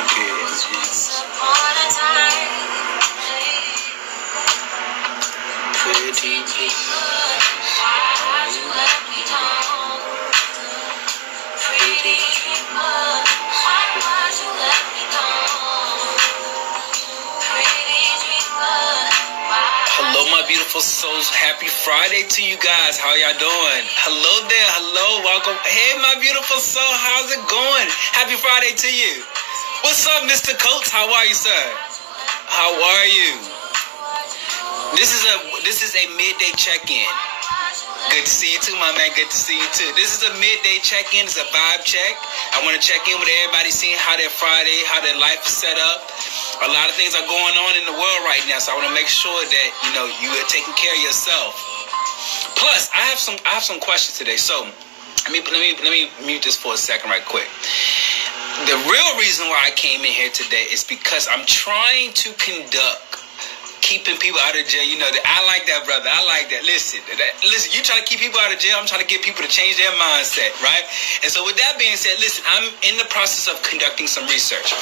Hello, my beautiful souls. Happy Friday to you guys. How y'all doing? Hello there. Hello. Welcome. Hey, my beautiful soul. How's it going? Happy Friday to you. What's up, Mr. Coates? How are you, sir? How are you? This is a midday check-in. Good to see you too, my man. Good to see you too. This is a midday check-in. It's a vibe check. I want to check in with everybody, seeing how their Friday, how their life is set up. A lot of things are going on in the world right now, so I want to make sure that you are taking care of yourself. Plus, I have some questions today. So let me mute this for a second, right quick. The real reason why I came in here today is because I'm trying to conduct keeping people out of jail. I like that, brother. I like that. Listen, you try to keep people out of jail. I'm trying to get people to change their mindset, right? And so with that being said, listen, I'm in the process of conducting some research.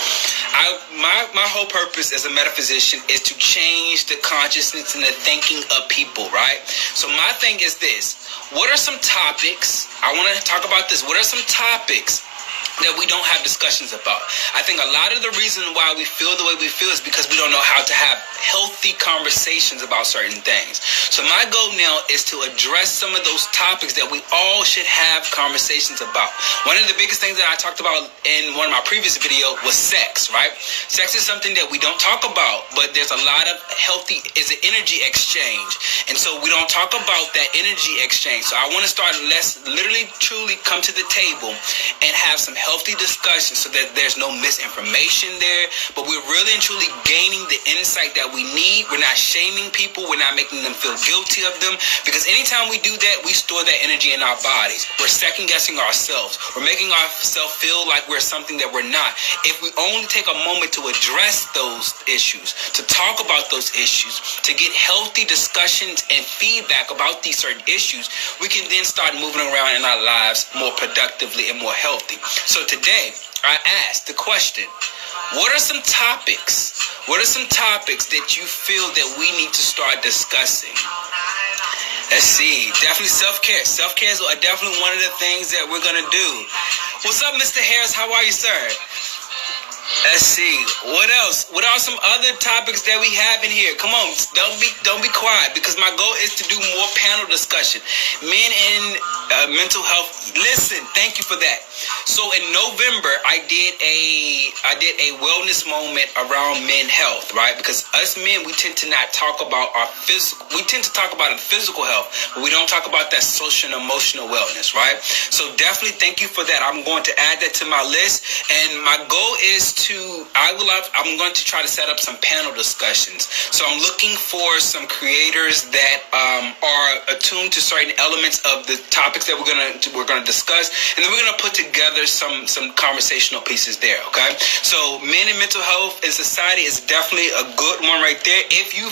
My whole purpose as a metaphysician is to change the consciousness and the thinking of people, right? So my thing is this. What are some topics? I want to talk about this. What are some topics that we don't have discussions about? I think a lot of the reason why we feel the way we feel is because we don't know how to have healthy conversations about certain things. So my goal now is to address some of those topics that we all should have conversations about. One of the biggest things that I talked about in one of my previous videos was sex, right? Sex is something that we don't talk about, but there's a lot of healthy, is an energy exchange. And so we don't talk about that energy exchange. So I want to start literally, truly come to the table and have some healthy discussions so that there's no misinformation there, but we're really and truly gaining the insight that we need. We're not shaming people. We're not making them feel guilty of them, because anytime we do that, we store that energy in our bodies. We're second guessing ourselves. We're making ourselves feel like we're something that we're not. If we only take a moment to address those issues, to talk about those issues, to get healthy discussions and feedback about these certain issues, we can then start moving around in our lives more productively and more healthy. So today, I asked the question, what are some topics? What are some topics that you feel that we need to start discussing? Let's see. Definitely self-care. Self-care is definitely one of the things that we're going to do. What's up, Mr. Harris? How are you, sir? Let's see. What else? What are some other topics that we have in here? Come on, don't be quiet, because my goal is to do more panel discussion. Men in mental health. Listen, thank you for that. So in November, I did a wellness moment around men's health, right? Because us men, we tend to not talk about our physical. We tend to talk about our physical health, but we don't talk about that social and emotional wellness, right? So definitely thank you for that. I'm going to add that to my list, and my goal is I'm going to try to set up some panel discussions. So I'm looking for some creators that are attuned to certain elements of the topics that we're gonna discuss, and then we're gonna put together some conversational pieces there. Okay, so men in mental health and society is definitely a good one right there. If you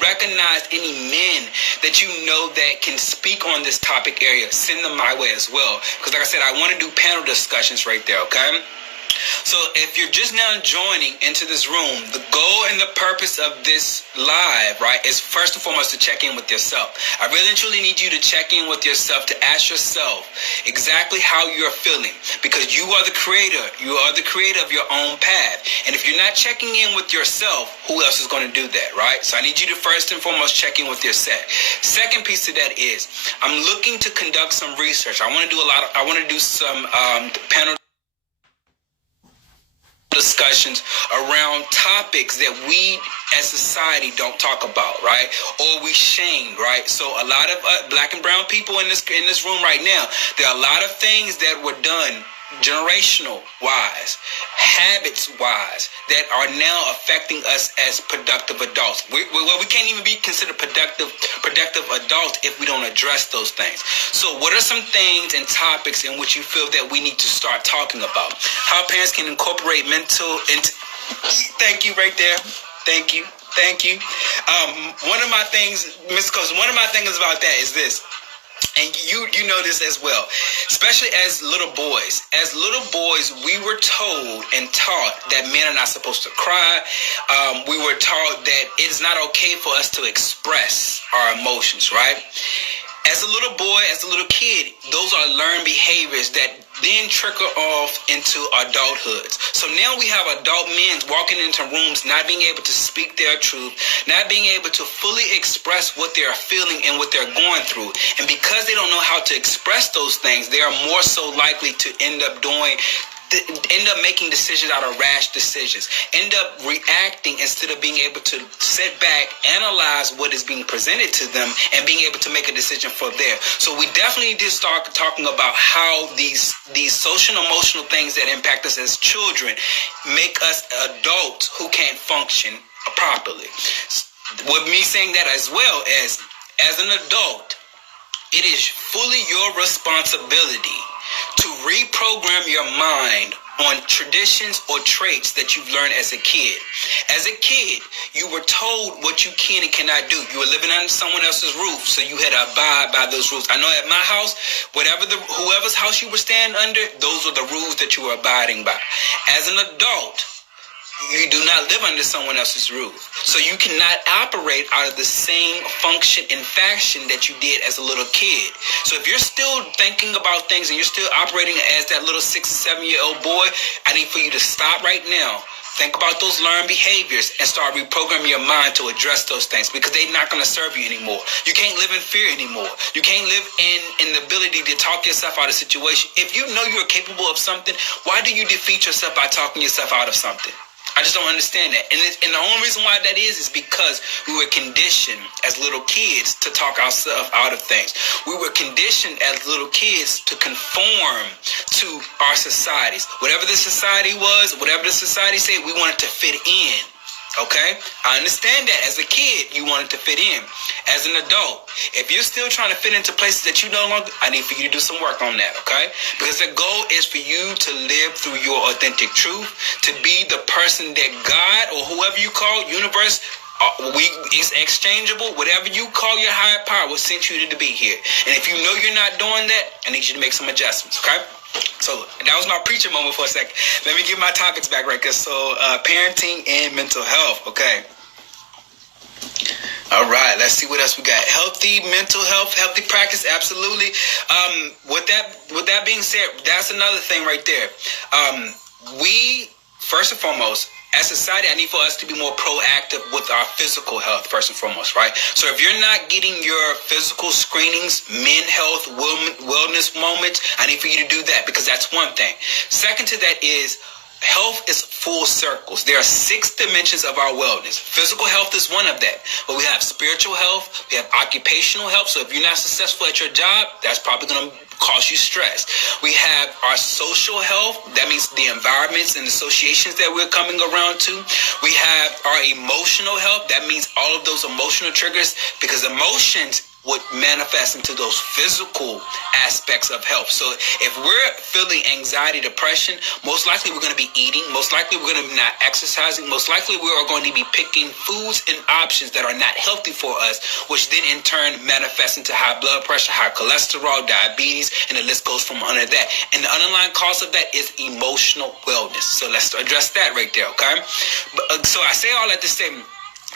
recognize any men that you know that can speak on this topic area, send them my way as well, because like I said, I want to do panel discussions right there. Okay. So if you're just now joining into this room, the goal and the purpose of this live, right, is first and foremost to check in with yourself. I really and truly need you to check in with yourself, to ask yourself exactly how you're feeling, because you are the creator. You are the creator of your own path. And if you're not checking in with yourself, who else is going to do that, right? So I need you to first and foremost check in with yourself. Second piece to that is I'm looking to conduct some research. I want to do some panel discussions around topics that we as society don't talk about, right? Or we shame, right? So a lot of black and brown people in this room right now, there are a lot of things that were done generational wise, habits wise, that are now affecting us as productive adults. We can't even be considered productive adults if we don't address those things. So what are some things and topics in which you feel that we need to start talking about? How parents can incorporate thank you right there. Thank you. One of my things, Ms. Coach, one of my things about that is this. And you know this as well, especially as little boys. As little boys, we were told and taught that men are not supposed to cry. We were taught that it is not okay for us to express our emotions, right? As a little boy, as a little kid, those are learned behaviors that then trickle off into adulthood. So now we have adult men walking into rooms not being able to speak their truth, not being able to fully express what they are feeling and what they're going through. And because they don't know how to express those things, they are more so likely to end up making decisions out of rash decisions, end up reacting instead of being able to sit back, analyze what is being presented to them, and being able to make a decision for there. So we definitely need to start talking about how these social and emotional things that impact us as children make us adults who can't function properly. With me saying that as well as an adult, it is fully your responsibility to reprogram your mind on traditions or traits that you've learned as a kid. As a kid, you were told what you can and cannot do. You were living under someone else's roof, so you had to abide by those rules. I know at my house, whoever's house you were staying under, those were the rules that you were abiding by. As an adult, you do not live under someone else's roof. So you cannot operate out of the same function and fashion that you did as a little kid. So if you're still thinking about things and you're still operating as that little 6 or 7 year old boy, I need for you to stop right now. Think about those learned behaviors and start reprogramming your mind to address those things, because they're not going to serve you anymore. You can't live in fear anymore. You can't live in the ability to talk yourself out of a situation. If you know you're capable of something, why do you defeat yourself by talking yourself out of something? I just don't understand that. And the only reason why that is because we were conditioned as little kids to talk ourselves out of things. We were conditioned as little kids to conform to our societies. Whatever the society was, whatever the society said, we wanted to fit in. Okay? I understand that as a kid, you wanted to fit in. As an adult, if you're still trying to fit into places that you no longer, I need for you to do some work on that, okay? Because the goal is for you to live through your authentic truth, to be the person that God or whoever you call, universe, it's exchangeable. Whatever you call your higher power will send you to be here. And if you know you're not doing that, I need you to make some adjustments, okay? So that was my preacher moment for a second. Let me get my topics back right, because parenting and mental health, okay? All right, let's see what else we got. Healthy mental health, healthy practice, absolutely. With that being said, that's another thing right there. We, first and foremost, as society, I need for us to be more proactive with our physical health, first and foremost, right? So if you're not getting your physical screenings, men health, wellness moments, I need for you to do that, because that's one thing. Second to that is, health is full circles. There are 6 dimensions of our wellness. Physical health is one of that. But we have spiritual health, we have occupational health. So if you're not successful at your job, that's probably going to cause you stress. We have our social health. That means the environments and associations that we're coming around to. We have our emotional health. That means all of those emotional triggers, because emotions would manifest into those physical aspects of health. So if we're feeling anxiety, depression, most likely we're going to be eating, most likely we're going to be not exercising, most likely we are going to be picking foods and options that are not healthy for us, which then in turn manifests into high blood pressure, high cholesterol, diabetes, and the list goes from under that. And the underlying cause of that is emotional wellness. So let's address that right there, okay? So I say all that to say,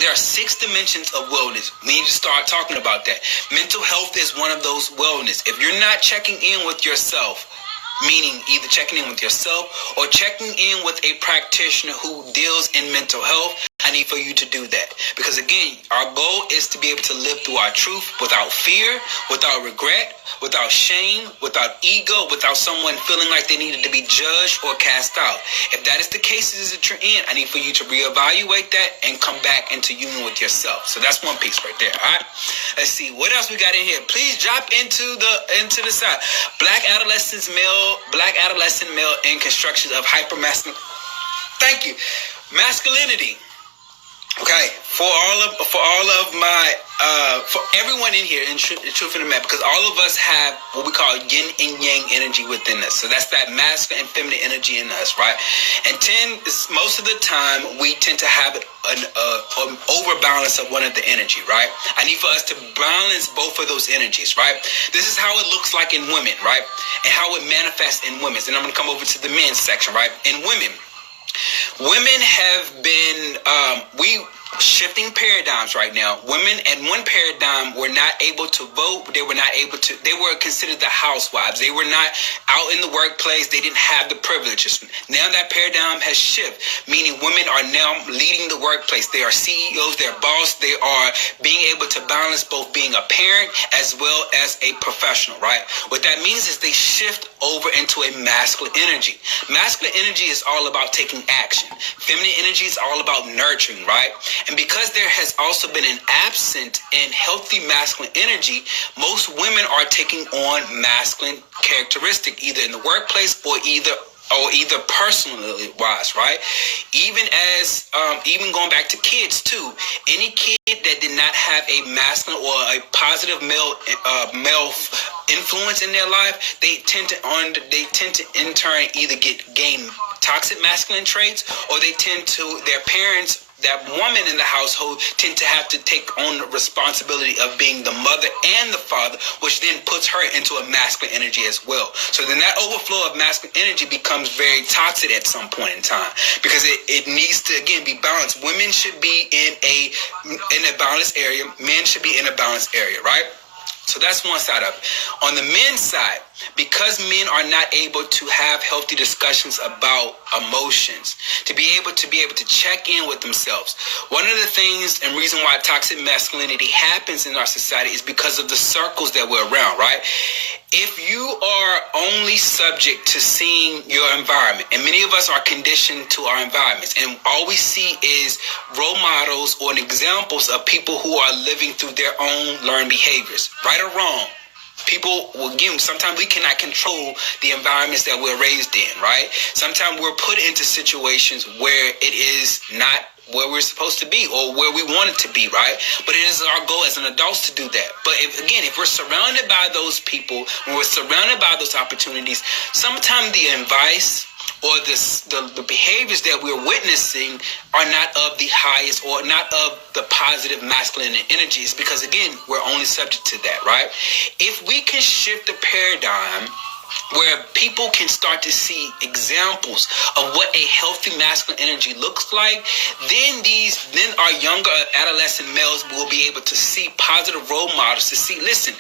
there are 6 dimensions of wellness. We need to start talking about that. Mental health is one of those wellness. If you're not checking in with yourself, meaning either checking in with yourself or checking in with a practitioner who deals in mental health, I need for you to do that. Because again, our goal is to be able to live through our truth without fear, without regret, without shame, without ego, without someone feeling like they needed to be judged or cast out. If that is the cases that you're in, I need for you to reevaluate that and come back into union with yourself. So that's one piece right there. All right. Let's see what else we got in here. Please drop into the side. Black adolescent male in construction of hypermasculine. Thank you. Masculinity. Okay, for all of my for everyone in here in Truth in the Map, because all of us have what we call yin and yang energy within us. So that's that masculine and feminine energy in us, right? And most of the time we tend to have an overbalance of one of the energy, right? I need for us to balance both of those energies, right? This is how it looks like in women, right? And how it manifests in women. And I'm going to come over to the men's section, right? In women have been shifting paradigms right now. Women at one paradigm were not able to vote. They were considered the housewives. They were not out in the workplace. They didn't have the privileges. Now that paradigm has shifted, meaning women are now leading the workplace. They are CEOs, they're boss. They are being able to balance both being a parent as well as a professional, right? What that means is they shift over into a masculine energy. Masculine energy is all about taking action. Feminine energy is all about nurturing, right? And because there has also been an absence in healthy masculine energy, most women are taking on masculine characteristic, either in the workplace or either personally wise, right? Even going back to kids too. Any kid that did not have a masculine or a positive male influence in their life, they tend to in turn either gain toxic masculine traits, or their parents, that woman in the household, tend to have to take on the responsibility of being the mother and the father, which then puts her into a masculine energy as well. So then that overflow of masculine energy becomes very toxic at some point in time, because it needs to, again, be balanced. Women should be in a balanced area. Men should be in a balanced area, right? So that's one side of it. On the men's side, because men are not able to have healthy discussions about emotions, to be able to check in with themselves. One of the things and reason why toxic masculinity happens in our society is because of the circles that we're around, right? If you are only subject to seeing your environment, and many of us are conditioned to our environments, and all we see is role models or examples of people who are living through their own learned behaviors, right or wrong. People, again, sometimes we cannot control the environments that we're raised in, right? Sometimes we're put into situations where it is not where we're supposed to be or where we want it to be, right? But it is our goal as an adults to do that. But if we're surrounded by those people, when we're surrounded by those opportunities, sometimes the advice or the behaviors that we're witnessing are not of the highest or not of the positive masculine energies, because again, we're only subject to that, right? If we can shift the paradigm where people can start to see examples of what a healthy masculine energy looks like, then our younger adolescent males will be able to see positive role models, to see, listen,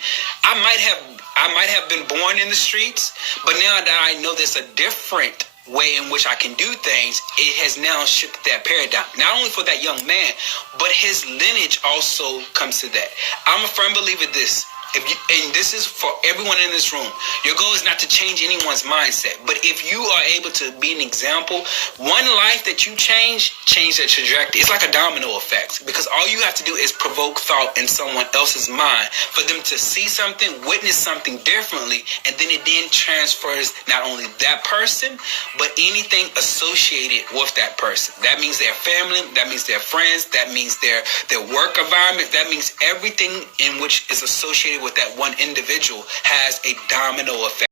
I might have been born in the streets, but now that I know there's a different way in which I can do things, it has now shifted that paradigm. Not only for that young man, but his lineage also comes to that. I'm a firm believer of this. And this is for everyone in this room. Your goal is not to change anyone's mindset. But if you are able to be an example, one life that you change the trajectory. It's like a domino effect, because all you have to do is provoke thought in someone else's mind for them to see something, witness something differently, and then it then transfers not only that person, but anything associated with that person. That means their family, that means their friends, that means their work environment, that means everything in which is associated with that one individual has a domino effect.